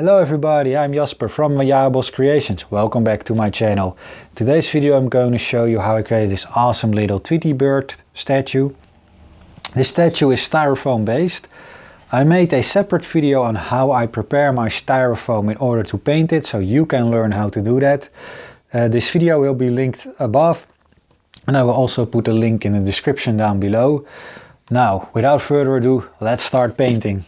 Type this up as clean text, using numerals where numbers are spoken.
Hello everybody, I'm Jasper from Jaboscreations. Welcome back to my channel. In today's video I'm going to show you how I created this awesome little Tweety bird statue. This statue is styrofoam based. I made a separate video on how I prepare my styrofoam in order to paint it, so you can learn how to do that. This video will be linked above, and I will also put a link in the description down below. Now, without further ado, let's start painting.